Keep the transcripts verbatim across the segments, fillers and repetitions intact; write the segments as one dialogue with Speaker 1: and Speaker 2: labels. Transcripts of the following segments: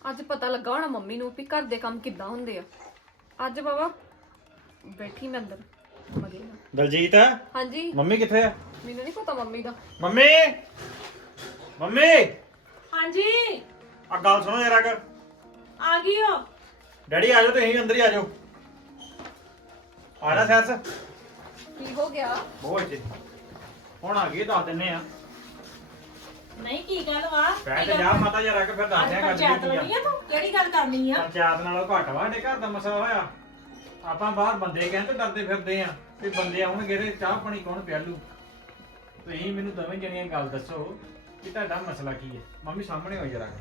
Speaker 1: ਅੱਜ ਪਤਾ ਲੱਗਾ ਹੋਣਾ ਮੰਮੀ ਨੂੰ ਵੀ ਘਰ ਦੇ ਕੰਮ ਕਿੱਦਾਂ ਹੁੰਦੇ ਆ। ਅੱਜ ਬਾਬਾ ਬੈਠੀ ਮੈਂ ਅੰਦਰ ਮਗੇ ਨਾਲ।
Speaker 2: ਦਲਜੀਤ
Speaker 1: ਹਾਂਜੀ
Speaker 2: ਮੰਮੀ ਕਿੱਥੇ ਆ?
Speaker 1: ਮੈਨੂੰ ਨਹੀਂ ਪਤਾ ਮੰਮੀ ਦਾ।
Speaker 2: ਮੰਮੀ ਮੰਮੀ
Speaker 3: ਹਾਂਜੀ
Speaker 2: ਆ ਗੱਲ ਸੁਣੋ ਜਰਾ ਕਰ।
Speaker 3: ਆ ਗਈ ਹੋ।
Speaker 2: ਡੈਡੀ ਆ ਜਾਓ, ਤੁਸੀਂ ਅੰਦਰ ਹੀ ਆ ਜਾਓ। ਆਣਾ ਸੈਰਸ
Speaker 1: ਕੀ ਹੋ ਗਿਆ?
Speaker 2: ਬਹੁਤ ਇੱਥੇ ਹੁਣ ਆ ਗਈ, ਦੱਸ ਦਿੰਨੇ ਆ।
Speaker 3: ਨਹੀਂ ਕੀ ਗੱਲ ਵਾ?
Speaker 2: ਬੈਠ ਜਾ ਮਾਤਾ ਜਰਾ ਕੇ ਫਿਰ
Speaker 3: ਅੱਜ
Speaker 2: ਦੱਸਦੇ ਆ ਗੱਲ
Speaker 3: ਪੰਚਾਇਤ
Speaker 2: ਕੀ
Speaker 3: ਲਾਉਣੀ
Speaker 2: ਆ।
Speaker 3: ਆ ਤੂੰ? ਕਿਹੜੀ ਗੱਲ ਕਰਨੀ ਆ?
Speaker 2: ਪੰਚਾਇਤ ਨਾਲੋਂ ਘੱਟ ਵਾ ਸਾਡੇ ਘਰ ਦਾ ਮਸਲਾ ਹੋਇਆ। ਆਪਾਂ ਬਾਹਰ ਬੰਦੇ ਕਹਿੰਦੇ ਡਰਦੇ ਫਿਰਦੇ ਆ ਤੇ ਬੰਦੇ ਆਉਣਗੇ ਤੇ ਚਾਹ ਪਾਣੀ ਕੌਣ ਪਿਆਲੂ। ਤੁਸੀਂ ਮੈਨੂੰ ਦੋਵੇਂ ਜਣੀਆਂ ਗੱਲ ਦੱਸੋ ਕਿ ਤੁਹਾਡਾ ਮਸਲਾ ਕੀ ਹੈ। ਮੰਮੀ ਸਾਹਮਣੇ ਹੋ ਜਰਾ।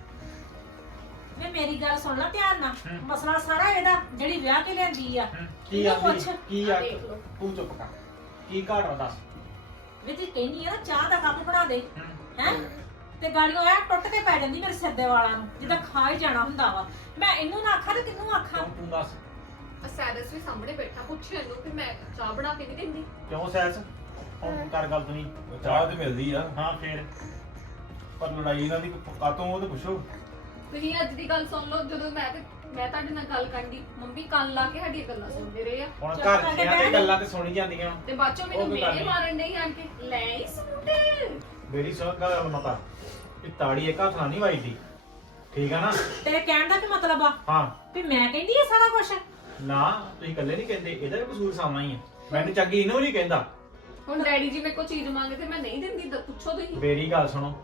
Speaker 3: ਵੇ ਮੇਰੀ ਗੱਲ ਸੁਣ ਲੈ ਧਿਆਨ ਨਾਲ।
Speaker 2: ਹੂੰ।
Speaker 3: ਮਸਲਾ ਸਾਰਾ ਇਹਦਾ ਜਿਹੜੀ ਵਿਆਹ ਕੇ ਲੈਂਦੀ ਆ।
Speaker 2: ਕੀ
Speaker 3: ਇਹਨੂੰ
Speaker 2: ਆਂਦੀ
Speaker 3: ਪੁੱਛ।
Speaker 2: ਕੀ
Speaker 1: ਆ
Speaker 2: ਆ?
Speaker 1: ਦੇਖ ਲਓ।
Speaker 2: ਤੂੰ ਚੁੱਪ ਕਰ। ਕੀ ਘਾਟ ਆ ਦੱਸ।
Speaker 3: ਵੇ ਜੀ ਕਹਿੰਦੀ ਆ ਨਾ ਚਾਹ ਦਾ ਕੱਪ ਬਣਾ ਦੇ
Speaker 2: ਹੂੰ।
Speaker 3: ਹੈ ਤੇ ਗਾੜੀਆਂ ਆ ਟੁੱਟ ਕੇ ਪੈ ਜਾਂਦੀ ਮੇਰੇ ਸਿਰ ਦੇ ਵਾਲਾਂ ਨੂੰ ਜਿੱਦਾਂ ਖਾ ਹੀ ਜਾਣਾ ਹੁੰਦਾ ਵਾ। ਮੈਂ ਇਹਨੂੰ ਨਾ ਆਖਾਂ ਤੇ ਕਿਹਨੂੰ ਆਖਾਂ?
Speaker 2: ਕਿਉਂ ਤੂੰ ਦੱਸ
Speaker 1: ਸੈਰਸ ਵੀ ਸਾਹਮਣੇ ਬੈਠਾ ਪੁੱਛਿਆ ਇਹਨੂੰ ਕਿ ਮੈਂ ਚਾਹ ਬਣਾ ਕੇ ਨਹੀਂ ਦਿੰਦੀ।
Speaker 2: ਕਿਉਂ ਸੈਸ ਹੁਣ ਕਰ ਗੱਲ ਤੂੰ।
Speaker 4: ਚਾਹ ਤੇ ਮਿਲਦੀ ਆ
Speaker 2: ਹਾਂ ਫੇਰ
Speaker 4: ਪਰ ਲੜਾਈ ਇਹਨਾਂ ਦੀ ਕਾਤੋਂ ਉਹ ਤੇ ਪੁੱਛੋ।
Speaker 1: ਤੁਸੀਂ ਅੱਜ ਦੀ ਗੱਲ ਸੁਣ ਲਓ। ਜਦੋਂ ਮੈਂ ਤੇ ਮੈਂ ਤੁਹਾਡੇ ਨਾਲ ਗੱਲ ਕਰਦੀ ਮੰਮੀ ਕੰਨ ਲਾ ਕੇ ਸਾਡੀਆਂ ਗੱਲਾਂ ਸੁਣਦੇ ਰਹੇ ਆ
Speaker 2: ਹੁਣ
Speaker 3: ਚੱਲ
Speaker 2: ਘਰ
Speaker 3: ਸਾਡੇ
Speaker 2: ਦੀਆਂ ਤੇ
Speaker 3: ਬਹਿ।
Speaker 2: ਗੱਲਾਂ ਤੇ ਸੁਣੀ ਜਾਂਦੀਆਂ।
Speaker 1: ਤੇ ਬਾਅਦ ਚੋਂ ਮੈਨੂੰ
Speaker 2: ਉਹ ਕੋਈ ਗੱਲ
Speaker 1: ਮੇਰੇ
Speaker 2: ਨਹੀਂ।
Speaker 1: ਮਾਰਨ ਨਹੀਂ ਆਣ ਕੇ ਲੈ ਹੀ ਸਕੂਟਰ।
Speaker 2: ਮੇਰੀ ਸੁਣ ਗੱਲ ਮਤਾ ਇਹ ਤਾੜੀ ਇੱਕ ਹੱਥ ਨਾਲ ਨਹੀਂ ਵੱਜਦੀ, ਠੀਕ ਆ ਨਾ?
Speaker 3: ਤੇਰੇ ਕਹਿਣ ਦਾ ਕੀ ਮਤਲਬ ਆ?
Speaker 2: ਹਾਂ
Speaker 3: ਵੀ ਮੈਂ ਕਹਿੰਦੀ ਆ ਸਾਰਾ ਕੁਝ?
Speaker 2: ਨਾ ਤੁਸੀਂ ਇਕੱਲੇ ਨਹੀਂ ਕਹਿੰਦੇ, ਇਹਦਾ ਵੀ ਕਸੂਰ ਸਾਮਣਾ ਹੀ ਹੈ। ਮੈਨੂੰ ਚੰਗੀ ਇਹਨੂੰ ਨਹੀਂ ਕਹਿੰਦਾ।
Speaker 1: ਹੁਣ ਡੈਡੀ ਜੀ ਮੇਰੇ ਕੋਲ ਚੀਜ਼ ਮੰਗਦੇ ਤੇ ਮੈਂ ਨਹੀਂ ਦਿੰਦੀ ਤਾਂ ਪੁੱਛੋ ਤੁਸੀਂ।
Speaker 2: ਮੇਰੀ ਗੱਲ ਸੁਣੋ,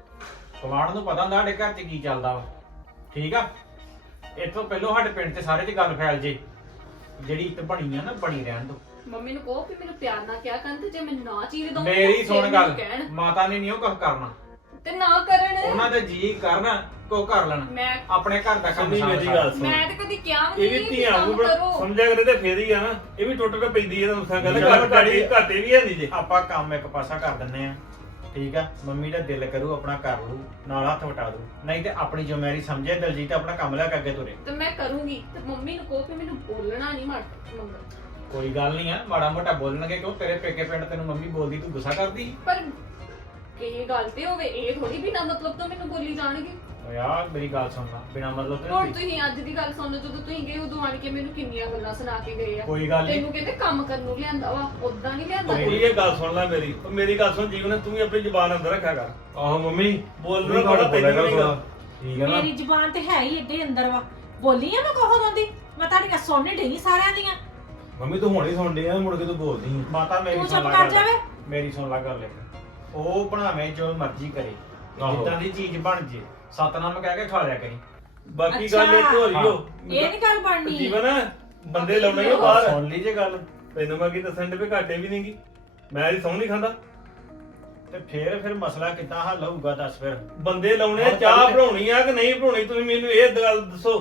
Speaker 2: ਕਮਾਂਡ ਨੂੰ ਪਤਾ ਹੁੰਦਾ ਸਾਡੇ ਘਰ 'ਚ ਕੀ ਚੱਲਦਾ ਵਾ, ਠੀਕ ਆ? ਇੱਥੋਂ ਪਹਿਲਾਂ ਸਾਡੇ ਪਿੰਡ 'ਚ ਸਾਰੇ 'ਚ ਗੱਲ ਫੈਲ ਜੇ ਜਿਹੜੀ ਇੱਤ ਬਣੀ ਆ ਨਾ ਬਣੀ ਰਹਿਣ ਦੋ।
Speaker 1: ਮੰਮੀ ਨੂੰ ਕਹੋ ਕਿ ਮੈਨੂੰ ਪਿਆਰ ਨਾਲ ਕਿਹਾ ਕਰਨ ਤੇ ਜੇ ਮੈਂ ਨਾ ਚੀਜ਼ ਦਊਂ
Speaker 2: ਮੇਰੀ ਸੁਣ
Speaker 1: ਫਿਰ
Speaker 2: ਗੱਲ,
Speaker 1: ਮੈਨੂੰ ਕਹਿਣ।
Speaker 2: ਮਾਤਾ ਨੇ ਨਹੀਂ ਉਹ ਕੁਝ ਕਰਨਾ।
Speaker 1: ਤੇ ਨਾ ਕਰਨ।
Speaker 2: ਉਹਨਾਂ ਦੇ ਜੀ ਕਰਨਾ ਕੋ ਕਰ ਲੈਣ,
Speaker 1: ਮੈਂ
Speaker 2: ਆਪਣੇ ਘਰ ਦਾ ਕੰਮ
Speaker 4: ਸੁਣੀ ਮੇਰੀ
Speaker 2: ਸਾਂਭ
Speaker 4: ਗੱਲ ਸੁਣ।
Speaker 1: ਮੈਂ ਤੇ ਕਦੀ ਕਿਹਾ ਵੀ
Speaker 4: ਇਹ
Speaker 1: ਨਹੀਂ
Speaker 4: ਵੀ
Speaker 1: ਕਿ
Speaker 4: ਧੀਆਂ
Speaker 1: ਕੰਮ
Speaker 4: ਨੂੰ
Speaker 1: ਕਰੋ।
Speaker 4: ਸਮਝਿਆ ਕਰੇ ਤੇ ਫੇਰ ਹੀ ਆ ਨਾ। ਇਹ ਵੀ ਟੁੱਟ ਕੇ ਪੈਂਦੀ ਹੈ। ਤੁਹਾਨੂੰ ਗੱਲ
Speaker 2: ਗੱਲ
Speaker 4: ਘਰ ਘਾਟੇ ਘਾਟੇ ਵੀ ਹੈ ਨਹੀਂ ਜੇ।
Speaker 2: ਆਪਾਂ ਕੰਮ ਇੱਕ ਪਾਸਾ ਕਰ ਦਿੰਨੇ ਆ, ਠੀਕ ਆ? ਮੰਮੀ ਦਾ ਦਿਲ ਕਰੂ ਆਪਣਾ ਕਰ ਲੂ, ਨਾਲ ਹੱਥ ਵਟਾ ਦੂ, ਨਹੀਂ ਤੇ ਆਪਣੀ ਜ਼ਿੰਮੇਵਾਰੀ ਸਮਝੇ ਦਲਜੀਤ ਆਪਣਾ ਕੰਮ ਲੈ ਕੇ ਅੱਗੇ ਤੁਰੇ।
Speaker 1: ਤੇ ਮੈਂ ਕਰੂੰਗੀ ਤੇ ਮੰਮੀ ਨੂੰ ਕਹੋ ਕਿ ਮੈਨੂੰ ਬੋਲਣਾ ਨਹੀਂ ਮਾਰ ਮੰਗਦਾ।
Speaker 2: ਕੋਈ ਗੱਲ ਨਹੀਂ ਆ, ਮਾੜਾ ਮੋਟਾ ਬੋਲਣਗੇ ਕਿਉਂ? ਤੇਰੇ ਪੇਕੇ ਪਿੰਡ ਤੈਨੂੰ ਮੰਮੀ ਬੋਲਦੀ ਤੂੰ ਗੁੱਸਾ ਕਰਦੀ?
Speaker 1: ਪਰ ਇਹ ਗੱਲ ਤੇ ਹੋਵੇ, ਇਹ ਥੋੜੀ ਬਿਨਾ ਮਤਲਬ ਤੋਂ ਮੈਨੂੰ ਬੋਲੀ ਜਾਣਗੇ।
Speaker 2: ਓ ਯਾਰ ਮੇਰੀ ਗੱਲ ਸੁਣ ਲਾ, ਬਿਨਾ ਮਤਲਬ ਤੇ
Speaker 1: ਹੁਣ
Speaker 2: ਨਹੀਂ।
Speaker 1: ਤੁਸੀਂ ਅੱਜ ਦੀ ਗੱਲ ਸੁਣ ਲਓ। ਜਦੋਂ ਤੁਸੀਂ ਗਏ ਉਦੋਂ ਆਣ ਕੇ ਮੈਨੂੰ ਕਿੰਨੀਆਂ ਗੱਲਾਂ ਸੁਣਾ ਕੇ ਗਏ ਆ।
Speaker 2: ਕੋਈ ਗੱਲ ਨਹੀਂ।
Speaker 1: ਤੈਨੂੰ ਕਹਿੰਦੇ ਕੰਮ ਕਰਨ ਨੂੰ ਲਿਆਂਦਾ ਵਾ, ਉਦਾਂ ਨਹੀਂ ਲਿਆਂਦਾ।
Speaker 4: ਉਹ ਕੁੜੀ ਇਹ ਗੱਲ ਸੁਣ ਲੈ ਮੇਰੀ। ਉਹ ਮੇਰੀ ਗੱਲ ਸੁਣ ਜੀਵਨ, ਤੂੰ ਵੀ ਆਪਣੀ ਜ਼ੁਬਾਨ ਅੰਦਰ ਰੱਖਿਆ ਕਰ।
Speaker 5: ਆਹੋ ਮੰਮੀ
Speaker 4: ਬੋਲਣਾ ਬੜਾ ਤੈਨੂੰ ਨਹੀਂ ਗਾ।
Speaker 5: ਠੀਕ ਹੈ ਨਾ।
Speaker 3: ਮੇਰੀ ਜ਼ੁਬਾਨ ਤੇ ਹੈ ਹੀ ਏਡੇ ਅੰਦਰ ਵਾ। ਬੋਲੀ ਆ ਮੈਂ ਕੋਹ ਦੋਂਦੀ? ਮੈਂ ਤੁਹਾਡੀਆਂ ਸੁਣਨੇ ਢਈ ਸਾਰਿਆਂ ਦੀਆਂ।
Speaker 5: ਮੰਮੀ ਤੂੰ ਹੁਣੇ ਸੁਣ ਡਈ ਆ, ਮੁੜ ਕੇ ਤੂੰ ਬੋਲਦੀ ਆ।
Speaker 2: ਮਾਤਾ ਮੇਰੀ
Speaker 3: ਤੂੰ
Speaker 2: ਸੁਣ
Speaker 3: ਚੁੱਪ
Speaker 2: ਲਾ
Speaker 3: ਕਰ
Speaker 2: ਗੱਲ।
Speaker 3: ਜਾਵੇ।
Speaker 2: ਮੇਰੀ ਸੁਣ ਲਾ ਗੱਲ ਇੱਕ, ਉਹ ਬਣਾਵੇਂ ਜੋ ਮਰਜ਼ੀ ਕਰੇ,
Speaker 5: ਆਹੋ।
Speaker 2: ਜਿੱਦਾਂ ਦੀ ਚੀਜ਼ ਬਣ ਜੇ ਸਤਨਾਮ ਕਹਿ ਕੇ ਖਾ ਲਿਆ ਕਰੀ।
Speaker 4: ਬਾਕੀ ਗੱਲ ਇਹ ਹੋ ਰਹੀ ਹੋ
Speaker 3: ਇਹ ਨੀ ਗੱਲ ਬਣਨੀ।
Speaker 4: ਜੀਵਨ ਬੰਦੇ ਲਾਉਣਾ ਹੀ ਆ ਬਾਹਰ।
Speaker 2: ਸੁਣ ਲਈ ਜੇ ਗੱਲ,
Speaker 4: ਤੈਨੂੰ ਮੈਂ ਕੀ ਦੱਸਣ ਦੇ ਵੀ ਘਾਟੇ ਵੀ ਨਹੀਂਗੀ। ਮੈਂ ਇਹ ਸੌਂ ਨਹੀਂ ਖਾਂਦਾ।
Speaker 2: ਤੇ ਫੇਰ ਫਿਰ ਮਸਲਾ ਕਿੱਦਾਂ ਹੱਲ ਹੋਊਗਾ ਦੱਸ ਫਿਰ?
Speaker 4: ਬੰਦੇ ਲਾਉਣੇ ਆ,
Speaker 2: ਹੁਣ
Speaker 4: ਚਾਹ
Speaker 2: ਕੱਲ੍ਹ-
Speaker 4: ਬਣਾਉਣੀ ਆ ਕਿ ਨਹੀਂ ਬਣਾਉਣੀ? ਤੁਸੀਂ ਮੈਨੂੰ ਇਹ ਗੱਲ ਦੱਸੋ।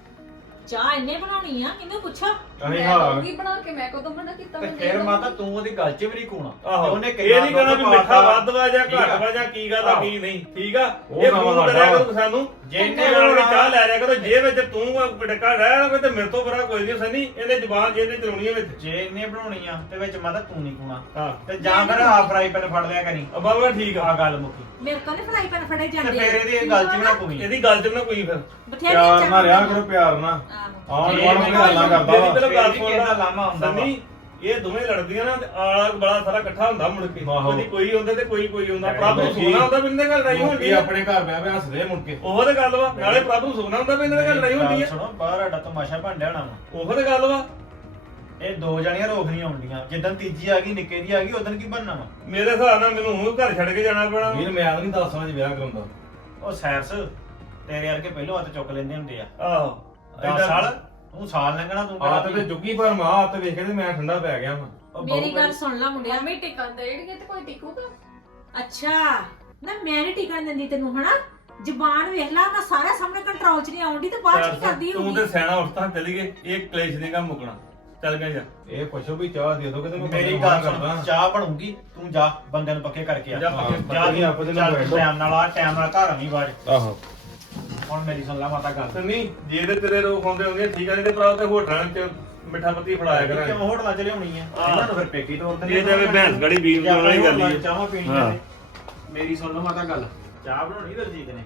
Speaker 3: ਚਾਹ ਇੰਨੇ ਬਣਾਉਣੀ ਆ, ਕਿਹਨੂੰ ਪੁੱਛਾਂ?
Speaker 5: ਅਸੀਂ
Speaker 1: ਮੈਂ
Speaker 5: ਹਾਂ
Speaker 1: ਕਹੂੰਗੀ ਬਣਾ ਕੇ, ਮੈਂ ਕਦੋਂ ਮਨਾ ਕੀਤਾ?
Speaker 2: ਤੇ
Speaker 1: ਮੈਂ
Speaker 2: ਫੇਰ
Speaker 1: ਨਹੀਂ
Speaker 2: ਮਾਤਾ ਤੂੰ ਉਹਦੀ ਗੱਲ 'ਚ ਵੀ ਨਹੀਂ ਕੋਣਾ।
Speaker 4: ਆਹੋ
Speaker 2: ਉਹਨੇ
Speaker 4: ਇਹ ਨਹੀਂ ਕਹਿਣਾ ਵੀ ਮਿੱਠਾ ਵੱਧ ਵਾ ਜਾਂ
Speaker 2: ਠੀਕ ਆ।
Speaker 4: ਘੱਟ ਵਾ ਜਾਂ ਕੀ ਗੱਲ ਆ
Speaker 2: ਆਹੋ।
Speaker 4: ਕੀ ਨਹੀਂ, ਠੀਕ ਆ?
Speaker 5: ਉਹ
Speaker 4: ਇਹ
Speaker 5: ਕੰਮ
Speaker 4: ਫੋਨ
Speaker 5: ਸਾਡਾ
Speaker 4: ਕਰਿਆ
Speaker 5: ਵਾ।
Speaker 4: ਕਰੋ ਸਾਨੂੰ।
Speaker 2: ਜੇ
Speaker 4: ਜਿੰਨੇ
Speaker 2: ਇਹਨੇ
Speaker 4: ਨਾਲ ਵੀ
Speaker 2: ਬਣਾਉਣਾ-
Speaker 4: ਚਾਹ ਲੈ ਰਿਆ ਕਰੋ। ਜੇ ਵਿੱਚ ਤੂੰ ਡੱਕਾ ਰਹਿ ਨਾ ਕੋਈ ਤੇ ਮੇਰੇ ਤੋਂ ਬੜਾ ਕੋਈ ਨਹੀਂ ਸਨੀ। ਇਹਨੇ ਜ਼ੁਬਾਨ ਜੇ ਇਹਨੇ ਚਲਾਉਣੀ ਹੈ ਵਿੱਚ।
Speaker 2: ਜੇ ਇਹਨੇ ਬਣਾਉਣੀ ਆ ਤੇ ਵਿੱਚ ਮਾਤਾ ਤੂੰ ਨਹੀਂ ਕੋਣਾ।
Speaker 4: ਹਾਂ
Speaker 2: ਤੇ ਜਾਂ ਫਿਰ ਆ ਫਰਾਈ ਪੈਨ ਫੜ ਲਿਆ ਕਰੀ।
Speaker 4: ਆ ਬਾਬਾ ਠੀਕ ਆ।
Speaker 2: ਆ ਗੱਲ ਮੁੱਕੀ।
Speaker 3: ਮੇਰੇ ਕੋਲ ਨੀ ਫਰਾਈ ਪੈਨ ਫੜੇ
Speaker 2: ਤੇ
Speaker 3: ਜਾਂਦੇ।
Speaker 2: ਫੇਰ ਇਹਦੀ ਇਹ ਗੱਲ 'ਚ ਵੀ ਨਾ ਕੋਈ।
Speaker 4: ਇਹਦੀ ਗੱਲ ਚ ਨਾ ਕੋਈ ਫਿਰ
Speaker 3: ਬਥੇਰੀਆਂ
Speaker 5: ਪਿਆਰ
Speaker 3: ਚਾਹਾਂ
Speaker 5: ਨਾਲ ਰਿਹਾ ਕਰੋ, ਪਿਆਰ ਨਾਲ।
Speaker 3: ਆਹੋ।
Speaker 5: ਆਹ
Speaker 2: ਜੇ
Speaker 5: ਗਵਾਂਢ
Speaker 2: ਇਹਨੇ
Speaker 5: ਗੱਲਾਂ ਕਰਦਾ
Speaker 4: ਮੇਰੀ
Speaker 5: ਵਾ।
Speaker 4: ਪਹਿਲਾਂ ਗੱਲ
Speaker 2: ਫੇਰ ਵੀ
Speaker 4: ਸੁਣ
Speaker 2: ਕਿਸੇ ਦਾ
Speaker 4: ਲਾ।
Speaker 2: ਲਾਮਾ ਹੁੰਦਾ ਵਾ।
Speaker 4: ਸਨੀ ਇਹ ਦੋਵੇਂ ਲੜਦੀਆਂ ਨਾ ਤੇ ਆਲਾ ਬੜਾ ਸਾਰਾ ਇਕੱਠਾ ਹੁੰਦਾ ਮੁੜ ਕੇ।
Speaker 5: ਆਹੋ।
Speaker 4: ਕਦੀ ਕੋਈ ਹੁੰਦਾ ਤੇ ਕੋਈ ਕੋਈ ਹੁੰਦਾ।
Speaker 2: ਡੈਡੀ
Speaker 4: ਪ੍ਰਭ ਨੂੰ
Speaker 5: ਲੋਕੀ-
Speaker 4: ਸੁਣਨਾ ਹੁੰਦਾ ਵੀ ਇਹਦੇ ਨਾਲ ਲੜਾਈ
Speaker 5: ਲੋਕੀ
Speaker 4: ਹੁੰਦੀ ਆ।
Speaker 5: ਆਪਣੇ ਘਰ ਬਹਿ ਬਹਿ ਹੱਸਦੇ ਮੁੜ ਕੇ।
Speaker 4: ਉਹੋ ਤੇ ਗੱਲ ਵਾ। ਨਾਲੇ ਪ੍ਰਭ ਨੂੰ ਸੁਣਨਾ ਹੁੰਦਾ ਵੀ ਇਹਦੇ ਨਾਲ ਲੜਾਈ ਹੁੰਦੀ
Speaker 2: ਗੱਲ
Speaker 4: ਆ।
Speaker 2: ਸੁਣੋ, ਬਾਹਰ ਆਡਾ ਤਮਾਸ਼ਾ ਬਣ ਡਿਆ ਹੋਣਾ ਵਾ।
Speaker 4: ਉਹੋ ਤੇ ਗੱਲ ਵਾ।
Speaker 2: ਇਹ ਦੋ ਜਣੀਆਂ ਰੋਕ ਨਹੀਂ ਆਉਂਦੀਆਂ। ਜਿੱਦਣ ਤੀਜੀ ਆ ਗਈ, ਨਿੱਕੇ ਦੀ ਆ ਗਈ, ਉਦੋਂ ਕੀ ਬਣਨਾ ਵਾ?
Speaker 4: ਮੇਰੇ ਹਿਸਾਬ ਨਾਲ ਮੈਨੂੰ ਹੁਣ ਘਰ ਛੱਡ ਕੇ ਜਾਣਾ ਪੈਣਾ।
Speaker 5: ਵੀਰ ਮੈਂ ਨਹੀਂ ਦੱਸਣਾ ਜੇ ਵਿਆਹ ਕਰਾਉਂਦਾ।
Speaker 2: ਉਹ ਸੈਰਸ ਤੇਰੇ ਵਰਗੇ ਪਹਿਲੋਂ ਹੱਥ ਚੁੱਕ ਲੈਂਦੇ ਹੁੰਦੇ ਆ।
Speaker 4: ਆਹੋ
Speaker 2: ਦਸ ਸਾਲ ਤੂੰ ਸਾਲ ਲੰਘਣਾ ਤੂੰ
Speaker 5: ਆਤ ਤੇ ਜੁਗੀ ਪਰ ਮਾਂ ਆਤ ਵੇਖ ਕੇ ਤੇ ਮੈਂ ਠੰਡਾ ਪੈ ਗਿਆ ਵਾਂ।
Speaker 2: ਉਹ
Speaker 3: ਮੇਰੀ
Speaker 2: ਬਹੂ
Speaker 3: ਗੱਲ ਸੁਣ ਲੈ ਮੁੰਡਿਆ।
Speaker 1: ਮੰਮੀ ਟਿਕਣ ਦੇਣਗੇ ਤੇ ਕੋਈ ਟਿਕੂਗਾ?
Speaker 3: ਅੱਛਾ ਨਾ ਮੈਂ ਨੀ ਟਿਕਣ ਦਿੰਦੀ ਤੈਨੂੰ ਹਨਾ। ਜ਼ੁਬਾਨ ਵੇਖ ਲਾ, ਉਹਨਾਂ ਸਾਰੇ ਸਾਹਮਣੇ ਕੰਟਰੋਲ 'ਚ ਨਹੀਂ ਆਉਂਦੀ ਤੇ ਬਾਅਦ 'ਚ ਕੀ ਕਰਦੀ
Speaker 4: ਤੂੰ
Speaker 3: ਹੋਊਗੀ?
Speaker 4: ਤੇ ਸਿਆਣਾ ਉੱਠਾ ਚਲੀ ਗਏ। ਇਹ ਕਲੇਸ਼ ਨਹੀਂ ਕੰਮ ਮੁਕਣਾ। ਚੱਲ ਗਿਆ ਜਾ।
Speaker 5: ਇਹ ਪੁੱਛੋ ਵੀ ਚਾਹ ਦੇ ਦੋ ਕਿਤੇ ਮੈਂ
Speaker 2: ਮੇਰੀ
Speaker 5: ਬੰਦਾ
Speaker 2: ਗੱਲ
Speaker 5: ਕਰਦਾ।
Speaker 2: ਸੁਣ, ਚਾਹ ਬਣੂਗੀ, ਤੂੰ ਜਾ ਬੰਦਿਆਂ ਨੂੰ ਪੱਕੇ ਕਰਕੇ ਆ।
Speaker 4: ਜਾ ਪੱਕੇ-
Speaker 2: ਜਾ
Speaker 5: ਪੱਕੇ ਆਪਸ ਵਿੱਚ
Speaker 2: ਚੱਲ
Speaker 5: ਬੈਠੋ।
Speaker 2: ਟਾਈਮ ਨਾਲ ਆ, ਟਾਈਮ ਨਾਲ ਘਰ ਆਵੀਂ ਬਾਅਦ।
Speaker 5: ਆਹੋ
Speaker 2: ਹੁਣ ਮੇਰੀ ਸੁਣ ਲੈ ਮਾਤਾ ਗੱਲ।
Speaker 4: ਸਨੀ ਜੇ ਤੇ ਤੇਰੇ ਰੋਕ ਆਉਂਦੇ ਹੋਣਗੇ ਠੀਕ ਆ, ਨਹੀਂ ਤੇ ਭਰਾ ਤੇ ਹੋਟਲਾਂ 'ਚ ਮਿੱਠਾ ਪੱਤੀ ਫੜਾਇਆ ਕਰਾਂਗੇ।
Speaker 2: ਕਿਉਂ ਹੋਟਲਾਂ 'ਚ ਲਿਆਉਣੀ ਆ? ਇਹਨਾਂ ਨੂੰ ਫਿਰ ਪੇਕੀ ਤੋਰ ਦਿੰਦੇ।
Speaker 4: ਇਹ ਤਾਂ ਵੀ ਭੈਂਸ ਗੜੀ ਬੀਮ
Speaker 2: ਜੇ ਆਪਣੇ
Speaker 4: ਵਾਲੀ ਗੱਲ ਹੀ
Speaker 2: ਹੋਟਲਾਂ 'ਚ
Speaker 4: ਹੈ।
Speaker 2: ਚਾਹਾਂ ਪੀਣੀਆਂ
Speaker 4: ਹਾਂ।
Speaker 2: ਨੇ। ਮੇਰੀ ਸੁਣ ਲਓ ਮਾਤਾ ਗੱਲ, ਚਾਹ ਬਣਾਉਣੀ ਦਲਜੀਤ ਨੇ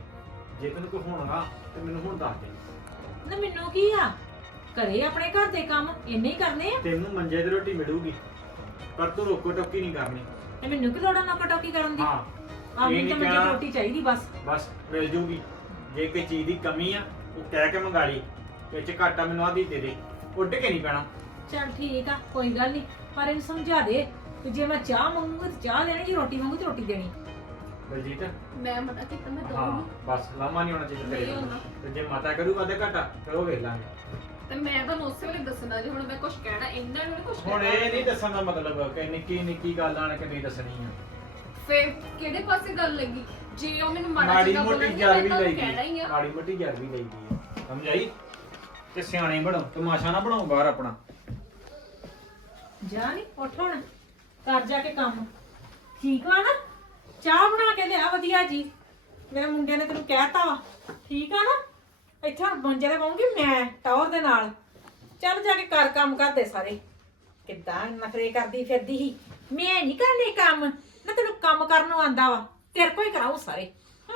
Speaker 2: ਜੇ ਤੈਨੂੰ ਕੋਈ ਹੋਣਾ ਤੇ ਮੈਨੂੰ ਹੁਣ ਦੱਸ ਦੇ।
Speaker 3: ਨਾ ਮੈਨੂੰ ਕੀ ਆ, ਘਰੇ ਆਪਣੇ ਘਰ ਦੇ ਕੰਮ ਇੰਨੇ ਹੀ ਕਰਨੇ ਆ,
Speaker 2: ਤੈਨੂੰ ਮੰਜੇ ਤੇ ਰੋਟੀ ਮਿਲੂਗੀ ਪਰ ਤੂੰ ਰੋਕੋ ਟੋਕੀ ਨਹੀਂ ਕਰਨੀ।
Speaker 3: ਤੇ ਮੈਨੂੰ ਕੀ ਲੋੜ ਆ ਨੋਕਾ ਟੋਕੀ ਕਰਨ ਦੀ।
Speaker 2: ਹਾਂ
Speaker 3: ਆ
Speaker 2: ਇਹ
Speaker 3: ਮੈਨੂੰ
Speaker 2: ਨੀ
Speaker 3: ਤਾਂ ਮੈਨੂੰ
Speaker 2: ਕਹਿਣਾ।
Speaker 3: ਰੋਟੀ ਚਾਹੀਦੀ ਬਸ।
Speaker 2: ਬਸ ਮਿਲ ਜੂਗੀ। ਜੇ ਕੋਈ ਚੀਜ਼ ਦੀ ਕਮੀ ਆ ਉਹ ਕਹਿ ਕੇ ਮੰਗਾ ਲਈ, ਵਿੱਚ ਘਾਟਾ ਮੈਨੂੰ ਆਦੀ ਦੇ ਦੇ, ਉੱਡ ਕੇ ਨਹੀਂ ਪੈਣਾ।
Speaker 3: ਚੱਲ ਠੀਕ ਆ, ਕੋਈ ਗੱਲ ਨਹੀਂ, ਪਰ ਇਹਨੂੰ ਸਮਝਾ ਦੇ ਕਿ ਜੇ ਮੈਂ ਚਾਹ ਮੰਗੂਗਾ ਤੇ ਚਾਹ ਦੇਣੀ, ਜੇ ਰੋਟੀ ਮੰਗੂ ਤੇ ਰੋਟੀ ਦੇਣੀ।
Speaker 2: ਬਲਜੀਤ
Speaker 1: ਮੈਂ ਮਨਾ ਕੀਤਾ ਮੈਂ
Speaker 2: ਹਾਂ
Speaker 1: ਦਊਂਗੀ
Speaker 2: ਬਸ ਲਾਮਾ ਨਹੀਂ ਹੋਣਾ ਚਾਹੀਦਾ ਤੇਰੇ
Speaker 1: ਨਹੀਂ
Speaker 2: ਕੋਲ।
Speaker 1: ਹੋਣਾ।
Speaker 2: ਤੇ ਜੇ ਮਾਤਾ ਕਰੂਗਾ ਤੇ ਘਾਟਾ ਫਿਰ ਉਹ ਵੇਖ ਲਾਂਗੇ।
Speaker 1: ਤੇ ਮੈਂ ਤੁਹਾਨੂੰ ਉਸੇ ਵੇਲੇ ਦੱਸਣਾ ਜੇ ਹੁਣ ਮੈਂ ਕੁਝ ਕਹਿਣਾ ਇੰਨਾ ਵੀ ਕੁਝ
Speaker 2: ਹੁਣ ਇਹ ਨਹੀਂ ਦੱਸਣ ਦਾ ਮਤਲਬ ਕਿ ਨਿੱਕੀ ਨਿੱਕੀ ਗੱਲ ਆਣ ਕੇ ਨਹੀਂ ਦੱਸਣੀ ਆ।
Speaker 1: ਫੇਰ ਕਿਹੜੇ ਪਾਸੇ ਗੱਲ ਲੱਗੀ? ਜੇ ਉਹ ਮੈਨੂੰ ਮਾੜਾ
Speaker 2: ਮਾੜੀ
Speaker 1: ਚੰਗਾ
Speaker 2: ਮੋਟੀ
Speaker 1: ਬੋਲਣਗੇ
Speaker 2: ਜਰ
Speaker 1: ਮੈਂ
Speaker 2: ਵੀ
Speaker 1: ਤੁਹਾਨੂੰ
Speaker 2: ਲਈ
Speaker 1: ਕਹਿਣਾ ਹੀ
Speaker 2: ਗਈ,
Speaker 1: ਆ।
Speaker 2: ਮਾੜੀ ਮੋਟੀ ਜਰ ਵੀ ਲਈ ਗਈ ਆ। ਸਮਝਾਈ? ਤੇ ਸਿਆਣੇ ਬਣੋ, ਤਮਾਸ਼ਾ ਨਾ ਬਣਾਓ ਬਾਹਰ ਆਪਣਾ।
Speaker 3: ਜਾ ਨਹੀਂ ਉੱਠ ਹੁਣ, ਕਰ ਜਾ ਕੇ ਕੰਮ। ਠੀਕ ਵਾ ਨਾ? ਚਾਹ ਬਣਾ ਕੇ ਲਿਆ ਵਧੀਆ ਜੀ, ਮੇਰੇ ਮੁੰਡੇ ਨੇ ਤੈਨੂੰ ਕਹਿਤਾ ਵਾ। ਠੀਕ ਆ ਨਾ? ਇੱਥੇ ਹੁਣ ਮੰਜੇ ਤੇ ਪਾਉਂਗੀ ਮੈਂ ਟੌਰ ਦੇ ਨਾਲ। ਚੱਲ ਜਾ ਕੇ ਕਰ ਕੰਮ ਕਰਦੇ ਸਾਰੇ। ਕਿੱਦਾਂ ਨਖਰੇ ਕਰਦੀ ਫਿਰਦੀ ਸੀ, ਮੈਂ ਨਹੀਂ ਕਰਨੇ ਕੰਮ ਨਾ, ਤੈਨੂੰ ਕੰਮ ਕਰਨ ਨੂੰ ਆਂਦਾ ਵਾ, ਤੇਰੇ ਕੋਲ ਹੀ ਕਰਾਉ ਸਾਰੇ। ਹਾਂ।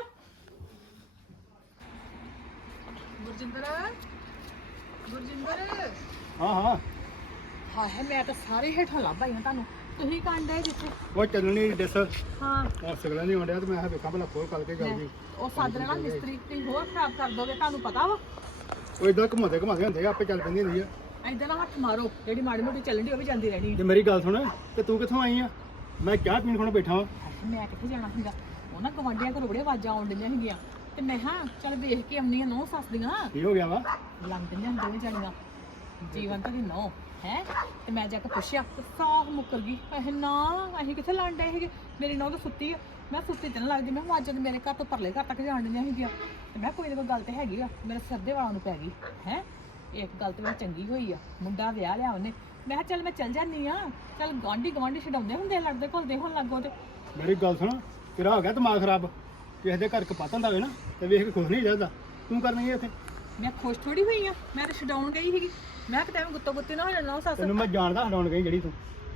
Speaker 6: ਗੁਰਜਿੰਦਰ ਗੁਰਜਿੰਦਰ
Speaker 7: ਹਾਂ ਹਾਂ
Speaker 6: ਹਾਏ ਮੈਂ ਤਾਂ ਸਾਰੇ ਹੇਠਾਂ ਲੱਭਾਈ ਹਾਂ ਤੁਹਾਨੂੰ, ਤੁਸੀਂ ਕਾਂਡੇ ਜਿੱਥੇ
Speaker 7: ਉਹ ਚੱਲਣੀ ਡਿਸ
Speaker 6: ਹਾਂ
Speaker 7: ਉਹ ਸਗਲਾ ਨਹੀਂ ਵੰਡਿਆ ਤੇ ਮੈਂ ਕਿਹਾ ਵੇਖਾਂ ਭਲਾ ਖੋਲ ਕਰਕੇ ਗੱਲ ਜੀ।
Speaker 6: ਉਹ ਸੱਦ ਲੈਣਾ ਮਿਸਤਰੀ, ਤੁਸੀਂ ਹੋਰ ਖਰਾਬ ਕਰ ਦੋਗੇ, ਤੁਹਾਨੂੰ ਪਤਾ ਵਾ।
Speaker 7: ਉਹ ਇਦਾਂ ਘੁਮਾਉਂਦੇ ਘੁਮਾਉਂਦੇ ਹੁੰਦੇ ਆ, ਆਪੇ ਚੱਲ ਪੈਂਦੀ ਹੁੰਦੀ ਆ।
Speaker 6: ਐਦਾਂ ਨਾ ਹੱਥ ਮਾਰੋ, ਜਿਹੜੀ ਮਾੜੀ ਮੋਟੀ ਚੱਲਣ ਦੀ ਉਹ ਵੀ ਜਾਂਦੀ ਰਹਿਣੀ
Speaker 7: ਤੇ ਮੇਰੀ ਗੱਲ ਸੁਣ, ਤੇ ਤੂੰ ਕਿੱਥੋਂ ਆਈ ਆ? ਮੈਂ ਚਾਹ ਪੀਣ ਕੋਲ ਬੈਠਾ ਵਾਂ।
Speaker 6: ਹੈ। ਮੈਂ ਕਿੱਥੇ ਜਾਣਾ ਸੀਗਾ, ਉਹ ਨਾ ਗਵਾਂਢੀਆਂ ਘਰੋਂ ਬੜੇ ਆਵਾਜ਼ਾਂ ਆਉਣ ਡਈਆਂ ਸੀਗੀਆਂ, ਤੇ ਮੈਂ ਹਾਂ ਚੱਲ ਵੇਖ ਕੇ ਆਉਂਦੀ ਆ ਨੌ ਸੱਸ ਦੀਆਂ
Speaker 7: ਕੀ ਹੋ ਗਿਆ ਵਾ?
Speaker 6: ਲੰਘ ਦਿੰਦੇ ਹੁੰਦੇ ਨੇ ਜਾਣੀਆਂ ਜੀਵਨ ਦੀ ਨੌ ਹੈ। ਤੇ ਮੈਂ ਜਾ ਕੇ ਪੁੱਛਿਆ ਤੇ ਸਾਫ ਮੁੱਕਰ ਗਈ, ਇਹ ਨਾ ਅਸੀਂ ਕਿੱਥੇ ਲੜਨ ਡਏ ਸੀਗੇ, ਮੇਰੀ ਨੌ ਤਾਂ ਸੁੱਤੀ ਆ। ਮੈਂ ਸੁੱਤੀ ਤੇ ਨਾ ਲੱਗਦੀ, ਮੈਂ ਆਵਾਜ਼ਾਂ ਤੇ ਮੇਰੇ ਘਰ ਤੋਂ ਪਰਲੇ ਘਰ ਤੱਕ ਜਾਣ ਡੀਆਂ ਸੀਗੀਆਂ, ਤੇ ਮੈਂ ਕੋਈ ਨਾ ਕੋਈ ਗੱਲ ਤੇ ਹੈਗੀ ਆ, ਮੇਰੇ ਸਿਰ ਦੇ ਵਾਲਾਂ ਨੂੰ ਪੈ ਗਈ ਹੈ। ਇੱਕ ਗੱਲ ਤੇ ਮੈਨੂੰ ਚੰਗੀ ਹੋਈ ਆ, ਮੁੰਡਾ ਵਿਆਹ ਲਿਆ ਉਹਨੇ। ਮੈਂ ਕਿਹਾ ਚੱਲ ਮੈਂ ਚੱਲ ਜਾਂਦੀ ਆ, ਚੱਲ ਗਾਂਢੀ ਗਵਾਂਢੀ ਛਡਾਉਂਦੇ ਹੁੰਦੇ, ਲੜਦੇ ਘੁਲਦੇ ਹੁਣ ਲੱਗੋ ਤੇ।
Speaker 7: ਮੇਰੀ ਗੱਲ ਸੁਣ, ਤੇਰਾ ਹੋ ਗਿਆ ਦਿਮਾਗ ਖਰਾਬ। ਕਿਸੇ ਦੇ ਘਰ ਕਪਾਤ ਹੁੰਦਾ ਹੋਵੇ ਨਾ ਤੇ ਵੇਖ ਕੇ ਖੁਸ਼ ਨਹੀਂ ਜਾਂਦਾ। ਤੂੰ ਕਰਨੀ ਹੈ ਇੱਥੇ?
Speaker 6: ਮੈਂ ਖੁਸ਼ ਥੋੜੀ ਹੋਈ ਆ, ਮੈਂ ਤਾਂ ਛਡਾਉਣ ਗਈ ਸੀਗੀ। ਮੈਂ ਕਿਤੇ ਐਵੇਂ ਗੁੱਤੋ ਗੁੱਤੀ ਨਾ ਹੋ ਜਾਣਾ ਸੱਸ।
Speaker 7: ਤੈਨੂੰ ਮੈਂ ਜਾਣਦਾ ਹਟਾਉਣ ਗਈ ਜਿਹੜੀ ਤੂੰ।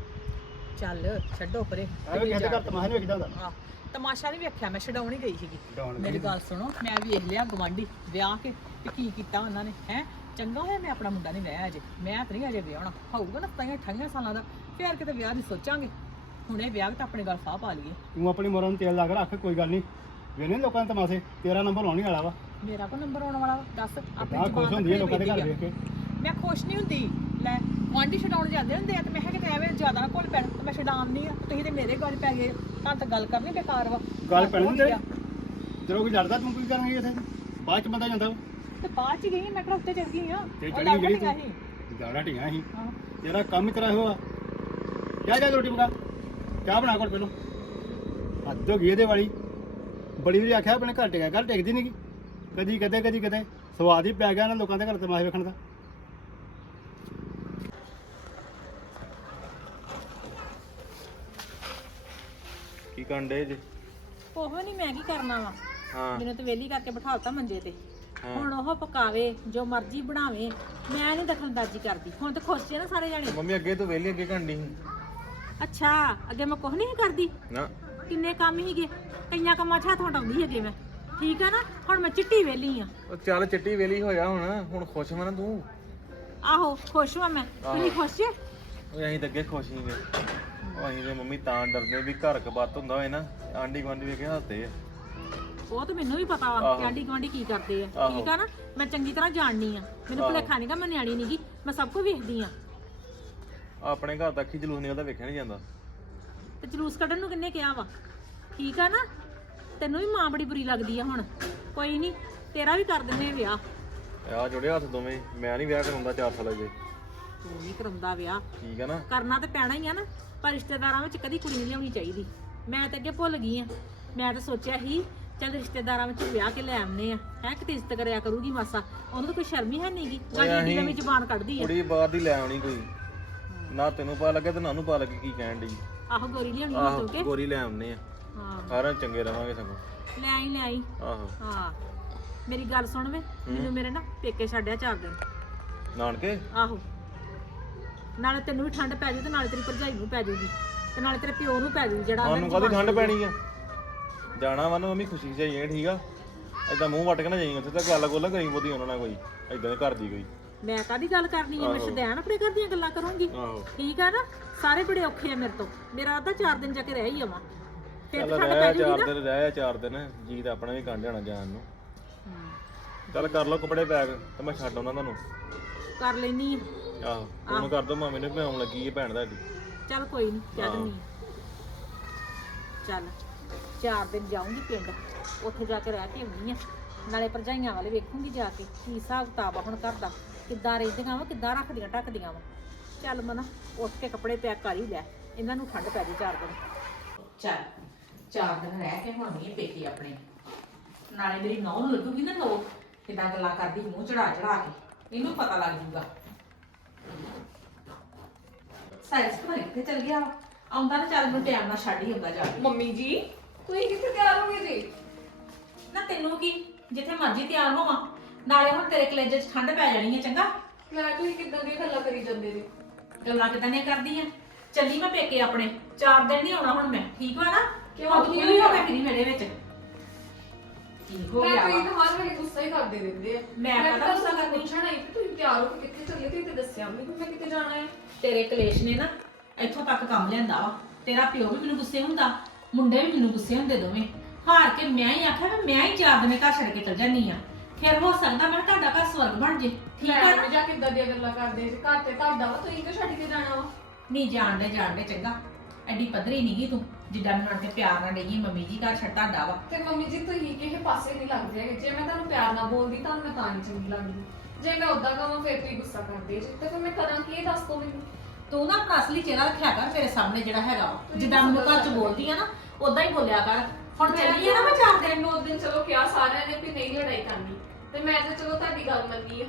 Speaker 6: ਚੱਲ ਛੱਡੋ ਪਰੇ।
Speaker 7: ਐਵੇਂ ਕਿਸੇ ਦੇ ਘਰ ਤਮਾਸ਼ਾ ਨਹੀਂ ਵੇਖਦਾ ਹੁੰਦਾ।
Speaker 6: ਆਹ, ਤਮਾਸ਼ਾ ਨਹੀਂ ਵੇਖਿਆ, ਮੈਂ ਛਡਾਉਣ ਹੀ ਗਈ ਸੀਗੀ।
Speaker 7: ਛਡਾਉਣ ਗਈ
Speaker 6: ਮੇਰੀ ਗੱਲ ਸੁਣੋ, ਮੈਂ ਵੇਖ ਲਿਆ ਗਵਾਂਢੀ ਵਿਆਹ ਕੇ ਤੇ ਕੀ ਕੀਤਾ ਉਹਨਾਂ ਨੇ ਹੈ। ਚੰਗਾ ਹੋਇਆ ਮੈਂ ਆਪਣਾ ਮੁੰਡਾ ਨਹੀਂ ਵਿਆਹਿਆ ਅਜੇ, ਮੈਂ ਤਾਂ ਨਹੀਂ ਅਜੇ ਵਿਆਹਣਾ। ਹੋਊਗਾ ਨਾ ਸਤਾਈਆਂ ਅਠਾਈਆਂ ਸਾਲਾਂ ਦਾ, ਫਿਰ ਕਿਤੇ ਵਿਆਹ ਦੀ ਸੋਚਾਂਗੇ। ਹੁਣ ਇਹ ਵਿਆਹ ਤਾਂ ਆਪਣੇ ਗੱਲ ਫਾਹ ਪਾ ਲਈਏ।
Speaker 7: ਤੂੰ ਆਪਣੀ ਮੋਰਾਂ ਨੂੰ ਤੇਲ ਲਾ ਕੇ ਰੱਖ, ਕੋਈ ਗੱਲ ਨਹੀਂ। ਵੇਨੇ ਲੋਕਾਂ ਦੇ ਤਮਾਸ਼ੇ, ਤੇਰਾ ਨੰਬਰ ਲਾਉਣੀ ਵਾਲਾ ਵਾ।
Speaker 6: ਮੇਰਾ ਕੋ ਨੰਬਰ ਆਉਣ ਵਾਲਾ ਵਾ? ਦੱਸ ਆਪਣੀ
Speaker 7: ਆਹ ਖੁਸ਼ ਹੁੰਦੀ ਹੈ
Speaker 6: ਜ਼ੁਬਾਨ
Speaker 7: ਲੋਕਾਂ ਦੇ ਘਰ
Speaker 6: ਰੱਖਣੀ
Speaker 7: ਵੇਖ ਕੇ।
Speaker 6: ਮੈਂ ਖੁਸ਼ ਨਹੀਂ ਹੁੰਦੀ। ਲੈ ਗੁਆਂਢੀ ਛਡਾਉਣ ਜਾਂਦੇ ਹੁੰਦੇ ਆ, ਤੇ ਮੈਂ ਕਿਹਾ ਕਿਤੇ ਐਵੇਂ ਜ਼ਿਆਦਾ ਨਾ ਘੁਲ ਪੈਣ, ਤੇ ਮੈਂ ਛਡਾਉਂਦੀ ਆ। ਤੁਸੀਂ ਤੇ ਮੇਰੇ ਗੱਲ ਪੈ ਗਏ, ਤਾਂ ਤਾਂ ਗੱਲ ਕਰਨੀ ਬੇਕਾਰ ਵਾ।
Speaker 7: ਗੱਲ ਪੈਣੀ
Speaker 6: ਹੋ
Speaker 7: ਨੀ ਤੇਰੇ।
Speaker 6: ਗਿਆ।
Speaker 7: ਜਦੋਂ ਕੋਈ ਲੜਦਾ ਤੂੰ ਕੀ ਕਰਨਗੀ ਇੱਥੇ? ਬਾਅਦ ਚ ਬੰਦਾ ਜਾਂਦਾ ਵਾ।
Speaker 6: ਤੇ ਬਾਅਦ ਚ ਗਈ ਮੈਂ ਕਿਹੜਾ ਉੱਤੇ ਚੜ ਗਈ ਆ।
Speaker 7: ਤੇ
Speaker 6: ਉਹ
Speaker 7: ਚੜੀ
Speaker 6: ਲੱਗ
Speaker 7: ਜਿਹੜੀ
Speaker 6: ਗਿਆ
Speaker 7: ਤੂੰ
Speaker 6: ਸੀ।
Speaker 7: ਜ਼ਿਆਦਾ ਢੀਆਂ ਸੀ।
Speaker 6: ਹਾਂ।
Speaker 7: ਤੇਰਾ ਕੰਮ ਹੀ ਤੇਰਾ ਇਹੋ ਆ। ਜਾ ਜਾ ਰੋਟੀ ਪਕਾ, ਚਾਹ ਬਣਾ ਕੋਲ ਪਹਿਲੋਂ। ਹੱਦ ਹੋ ਗਈ ਇਹਦੇ ਵਾਲੀ। ਬੜੀ ਵਾਰੀ ਆਖਿਆ ਆਪਣੇ ਘਰ ਟਿਕਿਆ, ਘਰ ਟਿਕਦੀ ਨਹੀਂ ਗੀ। ਕਦੀ ਕਦੇ ਕਦੀ ਕਦੇ ਸਵਾਦ ਹੀ ਪੈ ਗਿਆ ਨਾ ਲੋਕਾਂ ਦੇ ਘਰ ਤਮਾਸ਼ੇ ਵੇਖਣ ਦਾ।
Speaker 5: ਕੀ ਕਰਨ ਡੇ ਜੇ?
Speaker 3: ਉਹ ਨਹੀਂ ਮੈਂ ਕੀ ਕਰਨਾ ਵਾ,
Speaker 5: ਹਾਂ
Speaker 3: ਮੈਨੂੰ ਤੇ ਵੇਲੀ ਕਰਕੇ ਬਿਠਾਲਤਾ ਮੰਜੇ ਤੇ।
Speaker 5: ਹਾਂ।
Speaker 3: ਹੁਣ ਉਹ ਪਕਾਵੇ ਜੋ ਮਰਜ਼ੀ ਬਣਾਵੇ, ਮੈਂ ਨਹੀਂ ਦਖਲਅੰਦਾਜ਼ੀ ਕਰਦੀ। ਹੁਣ ਤਾਂ ਖੁਸ਼ ਜੇ ਨਾ ਸਾਰੇ ਜਾਣੇ।
Speaker 5: ਮੰਮੀ ਅੱਗੇ ਤੋਂ ਵਿਹਲੀ ਅੱਗੇ ਘੰਡੀ ਸੀ
Speaker 3: ਅੱਛਾ, ਅੱਗੇ ਮੈਂ ਕੁਝ ਨਹੀਂ ਕਰਦੀ,
Speaker 5: ਨਾ।
Speaker 3: ਕਿੰਨੇ ਕੰਮ ਹੀਗੇ, ਕਈਆਂ ਕੰਮਾਂ 'ਚ ਹੱਥ ਵਟਾਉਂਦੀ ਅੱਗੇ ਮੈਂ। ਠੀਕ ਆ ਨਾ? ਹੁਣ ਮੈਂ ਚਿੱਟੀ ਵੇਲੀ ਆ।
Speaker 5: ਉਹ ਚੱਲ ਚਿੱਟੀ ਵੇਲੀ ਹੋਇਆ ਹੁਣ ਹੁਣ ਖੁਸ਼ ਵਾ ਨਾ ਤੂੰ?
Speaker 3: ਆਹੋ ਖੁਸ਼ ਹਾਂ ਮੈਂ, ਤੁਸੀਂ ਖੁਸ਼ ਜੇ?
Speaker 5: ਉਹ ਅਸੀਂ ਤਾਂ ਅੱਗੇ ਖੁਸ਼ ਸੀਗੇ। ਉਹ ਅਸੀਂ ਤੇ ਮੰਮੀ ਤਾਂ ਡਰਦੇ ਵੀ ਘਰ ਕਬੱਤ ਹੁੰਦਾ ਹੋਏ ਨਾ, ਆਂਢੀ ਗੁਆਂਢੀ ਵੇਖ ਕੇ ਹੱਸਦੇ ਆ।
Speaker 3: ਉਹ ਤਾਂ ਮੈਨੂੰ ਵੀ ਪਤਾ ਵਾ
Speaker 5: ਆਹੋ।
Speaker 3: ਕਿ ਆਂਢੀ ਗੁਆਂਢੀ ਕੀ ਕਰਦੇ ਆ।
Speaker 5: ਆਹੋ।
Speaker 3: ਠੀਕ ਆ ਨਾ? ਮੈਂ ਚੰਗੀ ਤਰ੍ਹਾਂ ਜਾਣਨੀ ਆ, ਮੈਨੂੰ
Speaker 5: ਆਹੋ।
Speaker 3: ਭੁਲੇਖਾ ਨਹੀਂਗਾ, ਮੈਂ ਨਿਆਣੀ ਨਹੀਂਗੀ, ਮੈਂ ਸਭ ਕੁਝ ਵੇਖਦੀ ਆ।
Speaker 5: ਆਪਣੇ ਘਰ ਦਾ ਅੱਖੀ ਜਲੂਸ ਨਿਕਲਦਾ ਵੇਖਿਆ ਨਹੀਂ ਜਾਂਦਾ।
Speaker 3: ਤੇ ਜਲੂਸ ਕੱਢਣ ਨੂੰ ਕਿੰਨੇ ਕਿਹਾ ਵਾ? ਠੀਕ ਆ ਨਾ? ਤੈਨੂੰ ਵੀ ਮਾਂ ਬੜੀ ਬੁਰੀ ਲੱਗਦੀ ਆ ਹੁਣ। ਕੋਈ ਨਹੀਂ, ਤੇਰਾ ਵੀ ਕਰ ਦਿੰਦੇ ਆ ਵਿਆਹ।
Speaker 5: ਆ ਜੁੜੇ ਹੱਥ ਦੋਵੇਂ। ਮੈਂ ਨਹੀਂ ਵਿਆਹ ਕਰਾਉਂਦਾ ਚਾਰ ਸਾਲ ਅਜੇ।
Speaker 3: ਤੂੰ ਨਹੀਂ ਕਰਾਉਂਦਾ ਵਿਆਹ,
Speaker 5: ਠੀਕ ਆ ਨਾ?
Speaker 3: ਕਰਨਾ ਤੇ ਪੈਣਾ ਹੀ ਆ ਨਾ, ਪਰ ਰਿਸ਼ਤੇਦਾਰਾਂ ਵਿੱਚ ਕਦੀ ਕੁੜੀ ਨਹੀਂ ਲਿਆਉਣੀ ਚਾਹੀਦੀ। ਮੈਂ ਤਾਂ ਅੱਗੇ ਭੁੱਲ ਗਈ ਆ। ਮੈਂ ਤਾਂ ਸੋਚਿਆ ਸੀ ਚੱਲ ਰਿਸ਼ਤੇਦਾਰਾਂ ਵਿੱਚ ਵਿਆਹ ਕੇ ਲੈ ਆਉਂਦੇ ਆ, ਹੈ ਕਿਤੇ ਇੱਜ਼ਤ ਕਰਿਆ ਕਰੂਗੀ ਮਾਸਾ। ਉਹਨੂੰ ਤਾਂ ਕੋਈ ਸ਼ਰਮ ਹੀ ਹੈ ਨਹੀਂਗੀ, ਗਾੜੀ ਏਡੀ ਲੰਮੀ ਜ਼ੁਬਾਨ ਕੱਢਦੀ ਆ।
Speaker 5: ਕੁੜੀ ਬਾਹਰ ਦੀ ਲੈ ਆਉਣੀ ਕੋਈ ਨਾ, ਤੈਨੂੰ ਪਤਾ ਲੱਗੇ ਤੇ ਨਾ ਨੂੰ ਪਤਾ ਲੱਗੇ ਕੀ ਕਹਿਣ ਡਈ।
Speaker 3: ਆਹੋ ਗੋਰੀ ਲਿਆਉਣੀ ਆ
Speaker 5: ਆਹੋ
Speaker 3: ਤੂੰ ਕੇ।
Speaker 5: ਗੋਰੀ ਲੈ ਆਉਨੇ ਆ,
Speaker 3: ਹਾਂ
Speaker 5: ਸਾਰਿਆਂ ਨੂੰ ਚੰਗੇ ਰਵਾਂਗੇ ਸਗੋਂ।
Speaker 3: ਲੈ ਆਈ ਲੈ ਆਈ।
Speaker 5: ਆਹੋ
Speaker 3: ਹਾਂ ਮੇਰੀ ਗੱਲ ਸੁਣ ਵੇ, ਮੈਨੂੰ ਮੇਰੇ ਨਾ ਪੇਕੇ ਛੱਡਿਆ ਚਾਰ ਦਿਨ।
Speaker 5: ਨਾਨਕੇ?
Speaker 3: ਆਹੋ, ਨਾਲੇ ਤੈਨੂੰ ਵੀ ਠੰਡ ਪੈ ਜੂ ਤੇ ਨਾਲੇ ਤੇਰੀ ਭਰਜਾਈ ਨੂੰ ਪੈ ਜੂਗੀ, ਤੇ ਨਾਲੇ ਤੇਰੇ ਪਿਓ ਨੂੰ ਪੈ ਜੂ ਜਿਹੜਾ
Speaker 5: ਸਾਨੂੰ ਕਾਹਦੀ ਠੰਡ ਪੈਣੀ ਆ? ਜਾਣਾ ਵਾ ਨਾ ਮੰਮੀ, ਖੁਸ਼ੀ ਜਾਈਏ। ਠੀਕ ਆ, ਏਦਾਂ ਮੂੰਹ ਵੱਟ ਕੇ ਨਾ ਜਾਈਂ ਉੱਥੇ ਤਾਂ ਗੱਲ ਗੋਲਾ ਕਰੀ ਬੋਦੀ ਉਹਨਾਂ ਨਾਲ ਕੋਈ ਏਦਾਂ ਦੇ ਘਰ ਦੀ ਕੋਈ
Speaker 3: ਮੈਂ ਕਾਦੀ ਗੱਲ ਕਰਨੀ ਆ, ਮੈਂ ਸ਼ਦੈਣ ਆਪਣੇ ਘਰ ਦੀਆਂ ਗੱਲਾਂ ਕਰੂੰਗੀ।
Speaker 5: ਆਹੋ
Speaker 3: ਠੀਕ ਆ ਨਾ, ਸਾਰੇ ਬੜੇ ਔਖੇ ਆ ਮੇਰੇ ਤੋਂ। ਮੇਰਾ ਅੱਧਾ ਚਾਰ ਦਿਨ ਜਾ ਕੇ ਰਹਿ ਹੀ ਆਵਾਂ, ਫਿਰ
Speaker 5: ਚੱਲ
Speaker 3: ਤਾਂ ਠੰਡ
Speaker 5: ਰਹਿ
Speaker 3: ਪੈ
Speaker 5: ਚਾਰ
Speaker 3: ਜੂਗੀ ਨਾ।
Speaker 5: ਦਿਨ ਰਹਿ ਚਾਰ ਦਿਨ ਜੀ ਤਾਂ ਆਪਣਾ ਵੀ ਕੰਡ ਜਾਣਾ ਜਾਣ ਨੂੰ। ਚੱਲ ਕਰ ਲਓ ਕੱਪੜੇ ਪੈਕ ਤੇ ਮੈਂ ਛੱਡ ਆਉਣਾ ਤੁਹਾਨੂੰ।
Speaker 3: ਕਰ ਲੈਣੀ ਆ,
Speaker 5: ਆਹੋ ਉਹਨੂੰ ਕਰ ਦੋ ਮਾਮੇ ਨੂੰ ਵੀ ਆਉਣ ਲੱਗੀ ਹੈ ਭੈਣ ਤੁਹਾਡੀ।
Speaker 3: ਚੱਲ ਕੋਈ ਨਹੀਂ ਕਹਿ ਦਿੰਦੀ ਆ। ਚੱਲ ਚਾਰ ਦਿਨ ਜਾਊਂਗੀ ਪਿੰਡ, ਉੱਥੇ ਜਾ ਕੇ ਰਹਿ ਕੇ ਆਉਣੀ ਆ, ਨਾਲੇ ਭਰਜਾਈਆਂ ਵਾਲੇ ਵੇਖੂੰਗੀ ਜਾ ਕੇ ਕੀ ਹਿਸਾਬ ਕਿਤਾਬ ਆ ਹੁਣ ਘਰ ਦਾ, ਕਿੱਦਾਂ ਰਹਿੰਦੀਆਂ ਵਾ, ਕਿੱਦਾਂ ਰੱਖਦੀਆਂ ਢੱਕਦੀਆਂ ਵਾ। ਚੱਲ ਮਨਾ ਉੱਠ ਕੇ ਕੱਪੜੇ ਪੈਕ ਕਰ ਹੀ ਲੈ, ਇਹਨਾਂ ਨੂੰ ਠੰਡ ਪੈ ਜੇ ਚਾਰ ਦਿਨ। ਚੱਲ ਚਾਰ ਦਿਨ ਰਹਿ ਕੇ ਹੁਣ ਨਹੀਂ ਪੇਕੇ ਆਪਣੇ, ਨਾਲੇ ਮੇਰੀ ਨੌਂ ਨੂੰ ਲੱਗੂਗੀ ਨਾ ਲੋਕ ਕਿੱਦਾਂ ਗੱਲਾਂ ਕਰਦੀ ਮੂੰਹ ਚੜਾ ਚੜਾ ਕੇ, ਇਹਨੂੰ ਪਤਾ ਲੱਗ ਜੂਗਾ। ਸਾਇਸ ਭਾਈ ਕਿੱਥੇ ਚਲ ਗਿਆ ਵਾ? ਆਉਂਦਾ ਨਾ, ਚੱਲ ਮੈਨੂੰ ਟਾਈਮ ਨਾਲ ਛੱਡ ਹੀ ਆਉਂਦਾ ਜਾ ਕੇ।
Speaker 1: ਮੰਮੀ ਜੀ ਤੁਸੀਂ ਕਿੱਥੇ ਤਿਆਰ ਹੋ ਗਏ ਜੀ?
Speaker 3: ਨਾ ਤੈਨੂੰ ਕੀ, ਜਿੱਥੇ ਮਰਜ਼ੀ ਤਿਆਰ ਹੋਵਾਂ, ਨਾਲੇ ਹੁਣ ਤੇਰੇ ਕਲੇਜੇ 'ਚ ਠੰਡ ਪੈ ਜਾਣੀ ਹੈ। ਚੰਗਾ
Speaker 1: ਮੈਂ ਤੁਸੀਂ ਕਿੱਦਾਂ ਦੀਆਂ ਗੱਲਾਂ ਕਰੀ ਜਾਂਦੇ ਜੀ?
Speaker 3: ਗੱਲਾਂ ਕਿਦਾਂ ਦੀਆਂ ਕਰਦੀ ਆ? ਚੱਲੀ ਮੈਂ ਪੇਕੇ ਆਪਣੇ, ਚਾਰ ਦਿਨ ਨਹੀਂ ਆਉਣਾ ਹੁਣ ਮੈਂ, ਠੀਕ ਵਾ ਨਾ?
Speaker 1: ਕਿਉਂ?
Speaker 3: ਹੁਣ ਕੀ ਹੋਇਆ ਮੈਂ ਕਿਹੜੀ ਮੇਰੇ ਵਿੱਚ ਕੀ ਹੋ
Speaker 1: ਮੈਂ
Speaker 3: ਗਿਆ
Speaker 1: ਤੁਸੀਂ
Speaker 3: ਵਾ?
Speaker 1: ਤਾਂ ਹਰ ਵੇਲੇ ਗੁੱਸਾ ਹੀ ਕਰਦੇ ਰਹਿੰਦੇ ਆ।
Speaker 3: ਮੈਂ
Speaker 1: ਤਾਂ
Speaker 3: ਕਾਹਦਾ ਗੁੱਸਾ
Speaker 1: ਤੁਹਾਨੂੰ
Speaker 3: ਕਰਦੀ?
Speaker 1: ਪੁੱਛਣਾ ਹੀ ਕਿ ਤੁਸੀਂ ਤਿਆਰ ਹੋ ਕੇ ਕਿੱਥੇ ਚੱਲੇ, ਤੁਸੀਂ ਤੇ ਦੱਸਿਆ ਵੀ ਨਹੀਂ ਕਿ ਮੈਂ ਕਿੱਥੇ ਜਾਣਾ ਹੈ।
Speaker 3: ਤੇਰੇ ਕਲੇਸ਼ ਨੇ ਨਾ ਇੱਥੋਂ ਤੱਕ ਕੰਮ ਲਿਆਂਦਾ ਵਾ। ਤੇਰਾ ਪਿਓ ਵੀ ਮੈਨੂੰ ਗੁੱਸੇ ਹੁੰਦਾ, ਮੁੰਡੇ ਵੀ ਮੈਨੂੰ ਗੁੱਸੇ ਹੁੰਦੇ ਦੋਵੇਂ। ਹਾਰ ਕੇ ਮੈਂ ਹੀ ਆਖਿਆ ਵੀ ਮੈਂ ਹੀ ਚਾਰ ਦਿਨ ਘਰ ਛੱਡ ਕੇ ਚਲ ਜਾਂਦੀ ਆ, ਫਿਰ ਹੋ ਸਕਦਾ ਮੈਂ ਕਿਹਾ ਤੁਹਾਡਾ ਘਰ ਸਵਰਗ ਬਣ ਜੇ। ਠੀਕ ਆ ਨਾ?
Speaker 1: ਮੈਂ ਜਾਂ ਕਿੱਦਾਂ ਦੀਆਂ ਗੱਲਾਂ ਕਰਦੇ ਜੀ? ਘਰ ਤੇ ਤੁਹਾਡਾ ਵਾ, ਤੁਸੀਂ ਕਿਉਂ ਛੱਡ ਕੇ ਜਾਣਾ ਵਾ?
Speaker 3: ਨਹੀਂ ਜਾਣਦੇ ਜਾਣਦੇ ਚੰਗਾ, ਐਡੀ ਪੱਧਰੀ ਨਹੀਂਗੀ ਤੂੰ ਜਿੱਦਾਂ ਮੈਨੂੰ ਆਣ ਕੇ ਪਿਆਰ ਨਾਲ ਡਈ ਮੰਮੀ ਜੀ ਘਰ ਛੱਡ ਤੁਹਾਡਾ ਵਾ।
Speaker 1: ਤੇ ਮੰਮੀ ਜੀ ਤੁਸੀਂ ਕਿਸੇ ਪਾਸੇ ਨਹੀਂ ਲੱਗਦੇ ਹੈਗੇ। ਜੇ ਮੈਂ ਤੁਹਾਨੂੰ ਪਿਆਰ ਨਾਲ ਬੋਲਦੀ ਤਾਂ ਮੈਂ ਤਾਂ ਨਹੀਂ ਚੰਗੀ ਲੱਗਦੀ, ਜੇ ਮੈਂ ਉਦਾਂ ਕਹਾਂ ਫਿਰ ਤੁਸੀਂ ਗੁੱਸਾ ਕਰਦੇ ਜੀ, ਤੇ ਫਿਰ ਮੈਂ ਕਰਾਂ ਕੀ? ਇਹ ਦੱਸ ਦੋ ਮੈਨੂੰ।
Speaker 3: ਤੂੰ ਨਾ ਆਪਣਾ ਅਸਲੀ ਚਿਹਰਾ ਰੱਖਿਆ ਕਰ ਮੇਰੇ ਸਾਹਮਣੇ ਜਿਹੜਾ ਹੈਗਾ ਵਾ। ਜਿੱਦਾਂ ਮੈਨੂੰ ਘਰ ਚ ਬੋਲਦੀ ਆ ਨਾ ਉਦਾਂ ਹੀ ਬੋਲਿਆ ਕਰ। ਹੁਣ ਚੱਲੀਏ ਨਾ ਮੈਂ ਚਾਰ ਦਿਨ।
Speaker 1: ਮੈਨੂੰ ਉਸ ਦਿਨ ਚਲੋ ਕਿਹਾ ਸਾਰਿਆਂ ਨੇ ਵੀ ਨਹੀਂ ਲੜਾਈ ਕਰਨੀ, ਤੇ ਮੈਂ ਤਾਂ ਚਲੋ ਤੁਹਾਡੀ ਗੱਲ ਮੰਨੀ ਆ।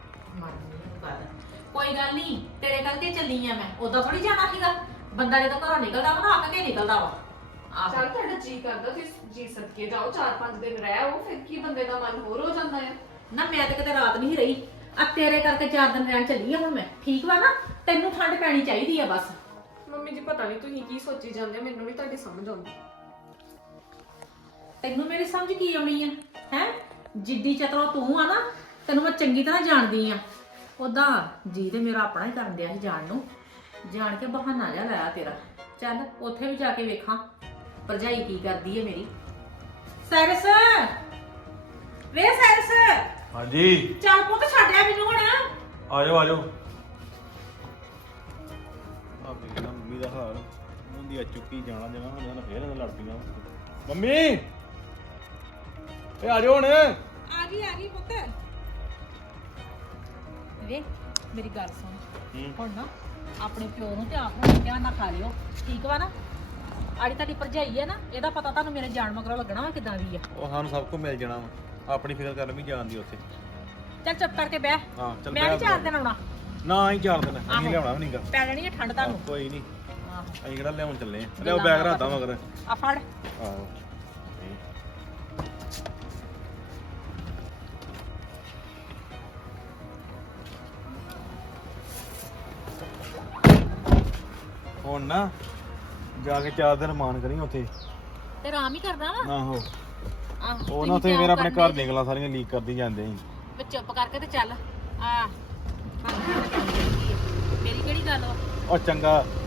Speaker 3: ਕੋਈ ਗੱਲ ਨਹੀਂ, ਤੇਰੇ ਕਰਕੇ ਚੱਲੀ ਆ ਮੈਂ, ਉਦਾਂ ਥੋੜੀ ਜਾਣਾ ਸੀਗਾ। ਬੰਦਾ ਜਦੋਂ ਘਰੋਂ ਨਿਕਲਦਾ ਵਾ ਨਾ ਅੱਕ ਕੇ ਨਿਕਲਦਾ ਵਾ। ਆਹੋ
Speaker 1: ਚੱਲ ਤੁਹਾਡਾ ਜੀ ਕਰਦਾ ਤੁਸੀਂ ਜੀ ਸਦਕੇ ਜਾਓ, ਚਾਰ ਪੰਜ ਦਿਨ ਰਹਿ ਆਓ, ਫਿਰ ਕੀ ਬੰਦੇ ਦਾ ਮਨ ਹੋਰ ਹੋ ਜਾਂਦਾ ਆ।
Speaker 3: ਨਾ ਮੈਂ ਤੇ ਕਿਤੇ ਰਾਤ ਨਹੀਂ ਰਹੀ, ਆ ਤੇਰੇ ਕਰਕੇ ਚਾਰ ਦਿਨ ਰਹਿਣ ਚੱਲੀ ਆ ਹੁਣ ਮੈਂ। ਠੀਕ ਵਾ ਨਾ? ਤੈਨੂੰ ਠੰਡ ਪੈਣੀ ਚਾਹੀਦੀ ਆ ਬਸ।
Speaker 1: ਮੰਮੀ ਜੀ ਪਤਾ ਨਹੀਂ ਤੁਸੀਂ ਕੀ ਸੋਚੀ ਜਾਂਦੇ ਹੋ, ਮੈਨੂੰ ਵੀ ਤੁਹਾਡੀ ਸਮਝ ਆਉਂਦੀ।
Speaker 3: ਤੈਨੂੰ ਮੇਰੀ ਸਮਝ ਕੀ ਆਉਣੀ ਆ? ਹੈ ਜਿੱਡੀ ਚਤਰੋ ਤੂੰ ਆ ਨਾ, ਤੈਨੂੰ ਮੈਂ ਚੰਗੀ ਤਰ੍ਹਾਂ ਜਾਣਦੀ ਆ। ਉਦਾਂ ਜੀ ਤੇ ਮੇਰਾ ਆਪਣਾ ਹੀ ਕਰਨ ਦਿਆ ਸੀ ਜਾਣ ਨੂੰ, ਜਾਣ ਕੇ ਬਹਾਨਾ ਜਿਹਾ ਲਾਇਆ ਤੇਰਾ। ਚੱਲ ਉੱਥੇ ਵੀ ਜਾ ਕੇ ਵੇਖਾਂ ਭਰਜਾਈ ਕੀ ਕਰਦੀ ਹੈ ਮੇਰੀ। ਸਾਇਰਸ ਵੇ ਸਾਇਰਸ,
Speaker 5: ਹਾਂਜੀ
Speaker 3: ਚੱਲ ਪੁੱਤ ਛੱਡਿਆ ਮੈਨੂੰ ਹੁਣ।
Speaker 5: ਆ ਜਾਓ ਆ ਜਾਓ। ਆ ਵੇਖ ਨਾ ਮੰਮੀ ਦਾ ਹਾਲ, ਮੁੰਦੀ ਆ ਚੁੱਕੀ ਜਾਣਾ ਜਨਾ ਹੁਣ ਇਹਨਾਂ ਫੇਰ ਇਹਨਾਂ ਲੜ ਪਈਆਂ। ਮੰਮੀ ਏ ਆ ਜਾਓ ਹੁਣ।
Speaker 3: ਆ ਗਈ ਆ ਗਈ ਪੁੱਤ। ਵੇ ਮੇਰੀ ਗੱਲ ਸੁਣ, ਹੁਣ ਨਾ ਆਪਣੇ ਪਿਓ ਨੂੰ ਤੇ ਆਪ ਨੂੰ ਧਿਆਨ ਨਾਲ ਖਾ ਲਿਓ, ਠੀਕ ਵਾ ਨਾ? ਆੜੀ ਤੁਹਾਡੀ ਭਰਜਾਈ ਹੈ ਨਾ, ਇਹਦਾ ਪਤਾ ਤੁਹਾਨੂੰ ਮੇਰੇ ਜਾਣ ਮਗਰੋਂ ਲੱਗਣਾ ਵਾ ਕਿਦਾਂ ਦੀ ਆ।
Speaker 5: ਉਹ ਸਾਨੂੰ ਸਭ ਕੁਝ ਮਿਲ ਜਾਣਾ ਵਾ, ਆਪਣੀ ਫਿਕਰ ਕਰਨ ਵੀ ਜਾਣਦੀ ਉੱਥੇ।
Speaker 3: ਚੱਲ ਚੁੱਪ ਕਰਕੇ ਬਹਿ,
Speaker 5: ਹਾਂ ਚੱਲ
Speaker 3: ਮੈਂ ਨਹੀਂ ਚਾਰ ਦਿਨ ਆਉਣਾ।
Speaker 5: ਨਾ ਹੀ ਚਾਰ ਦਿਨ
Speaker 3: ਆਹੋ।
Speaker 5: ਅਸੀਂ ਲਿਆਉਣਾ ਵੀ ਨਹੀਂਗਾ।
Speaker 3: ਪੈ ਜਾਣੀ ਹੈ ਠੰਡ ਤੁਹਾਨੂੰ।
Speaker 5: ਕੋਈ ਨਹੀਂ,
Speaker 3: ਆਹੋ
Speaker 5: ਅਸੀਂ ਕਿਹੜਾ ਲਿਆਉਣ ਚੱਲੇ ਆ। ਲਿਆਓ ਬੈਗ ਰੱਖਦਾ ਮਗਰ।
Speaker 3: ਆ ਫੜ।
Speaker 5: ਆਹੋ ਹੁਣ ਨਾ ਜਾ ਕੇ ਚਾਰ ਦਿਨ ਮਾਨ ਕਰੀ ਉੱਥੇ।
Speaker 3: ਤੇ ਆਰਾਮ ਹੀ ਕਰਨਾ ਵਾ।
Speaker 5: ਆਹੋ
Speaker 3: ਆਹੋ
Speaker 5: ਉਹ ਨਾ ਉੱਥੇ ਮੇਰਾ ਆਪਣੇ ਘਰ ਦੀਆਂ ਗੱਲਾਂ ਸਾਰੀਆਂ ਲੀਕ ਕਰਦੀ ਜਾਂਦੇ ਸੀ।
Speaker 3: ਵੀ ਚੁੱਪ ਕਰਕੇ ਤੇ ਚੱਲ। ਆ ਮੇਰੀ ਕਿਹੜੀ ਗੱਲ ਵਾ?
Speaker 5: ਉਹ ਚੰਗਾ